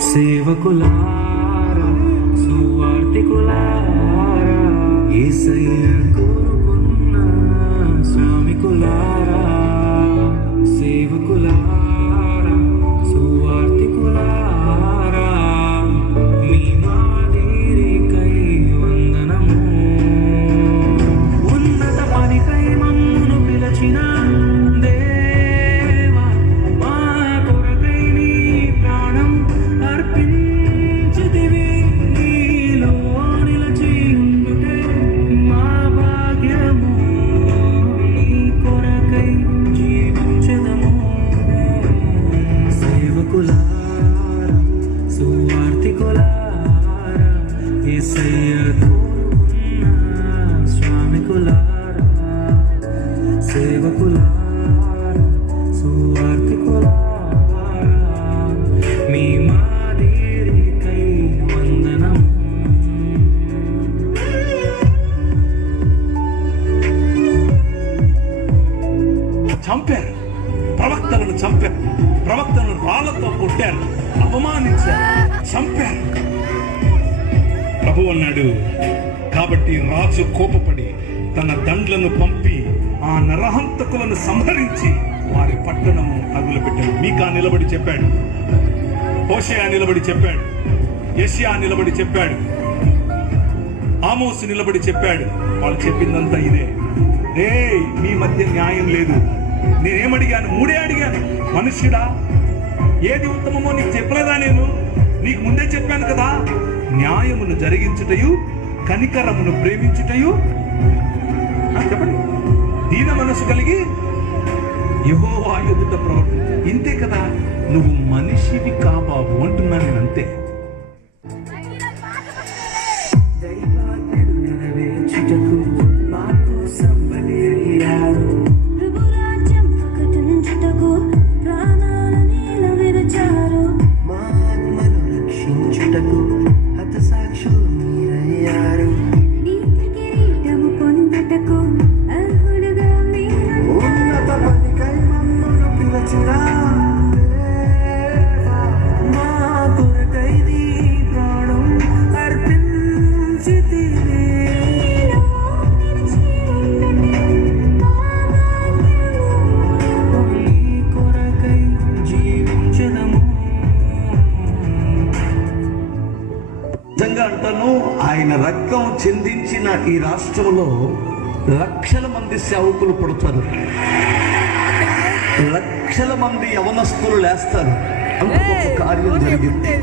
సేవకులారా సువార్తికులారా యేసయ్య కోరుకున్న శ్రామికులారా సేవకులారా సువార్తికులారా మీ మాదిరికై వందనము ఉన్నత పనికై మమ్మును పిలచిన చంపారు, ప్రవక్తలను చంపారు, ప్రవక్తలను రాళ్లతో కొట్టారు, అవమానించారు, చంపారు. ప్రభు అన్నాడు, కాబట్టి రాజు కోపపడి తన దండ్లను పంపి ఆ నరహంతకులను సంహరించి వారి పట్టణము తగులబెట్టాడు. మీకా నిలబడి చెప్పాడు, హోషేయ నిలబడి చెప్పాడు, యెషయా నిలబడి చెప్పాడు, ఆమోసు నిలబడి చెప్పాడు. వాళ్ళు చెప్పిందంతా ఇదే. మీ మధ్య న్యాయం లేదు. నేనేమడిగాను? మూడే అడిగాను. మనుష్యుడా, ఏది ఉత్తమమో నీకు చెప్పలేదా? నేను నీకు ముందే చెప్పాను కదా. న్యాయమును జరిగించుటయు కనికరమును ప్రేమించుటయు. చెప్పండి. దీన మనసు కలిగి యెహోవా ఎదుట ప్రవర్తన. ఇంతే కదా. నువ్వు మనిషివి కాబాబు అంటున్నా నేను. అంతే. అంటాను, ఆయన రక్తం చెందించిన ఈ రాష్ట్రంలో లక్షల మంది సేవకులు పుడతారు, లక్షల మంది యవనస్తులు లేస్తారు. అంత గొప్ప కార్యం జరిగింది.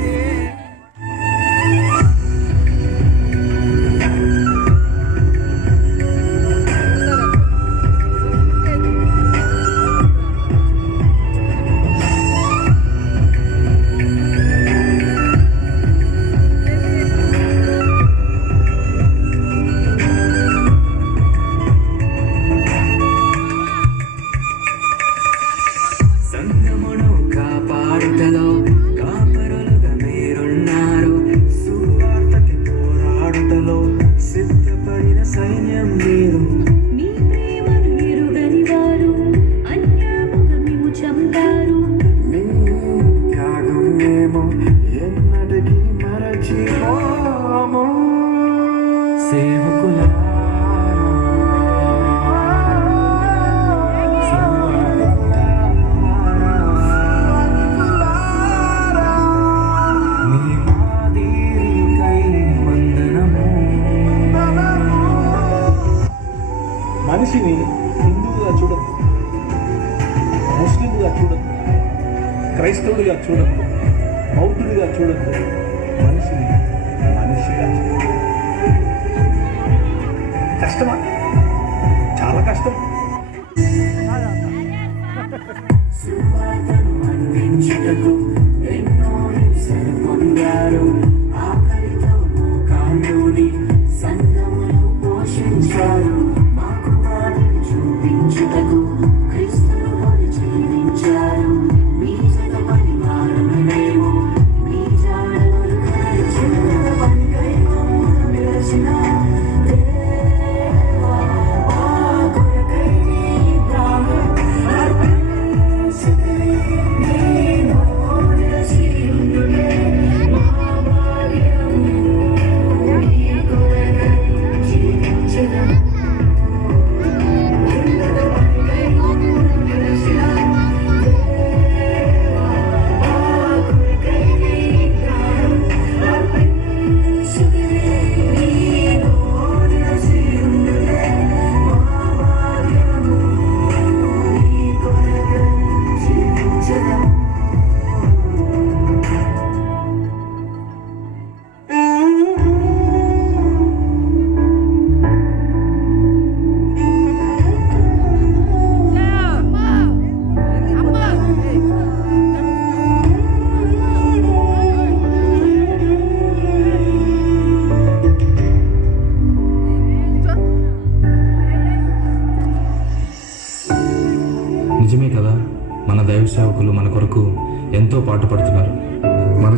మనిషిని హిందువుగా చూడద్దు, ముస్లింగా చూడద్దు, క్రైస్తవుడిగా చూడద్దు, బౌద్ధుడిగా చూడద్దు. మనిషిని మనిషిగా చూడద్దు. కష్టమా? చాలా కష్టం.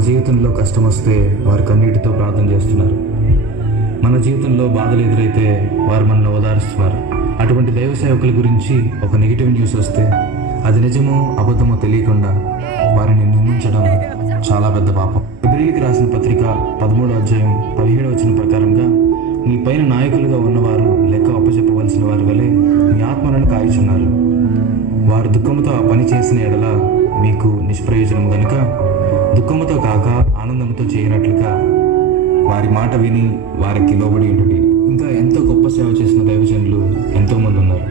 జీవితంలో కష్టం వస్తే వారు కన్నీటితో ప్రార్థన చేస్తున్నారు. మన జీవితంలో బాధలు ఎదురైతే వారు మనల్ని ఓదారుస్తున్నారు. అటువంటి దైవ సేవకుల గురించి ఒక నెగిటివ్ న్యూస్ వస్తే అది నిజమో అబద్ధమో తెలియకుండా వారిని నిందించడం చాలా పెద్ద పాపం. హెబ్రీయులకు రాసిన పత్రిక 13వ అధ్యాయం 17వ వచనం ప్రకారంగా, మీ పైన నాయకులుగా ఉన్నవారు లెక్క అప్పచెప్పవలసిన వారి వలె మీ ఆత్మలను కాయుచున్నారు. వారు దుఃఖముతో ఆ పని చేసిన ఎడల మీకు నిష్ప్రయోజనం గనుక దుఃఖముతో కాక ఆనందంతో చేయనట్లుగా వారి మాట విని వారికి లోబడి ఉండుడి. ఇంకా ఎంతో గొప్ప సేవ చేసిన దైవజనులు ఎంతోమంది ఉన్నారు.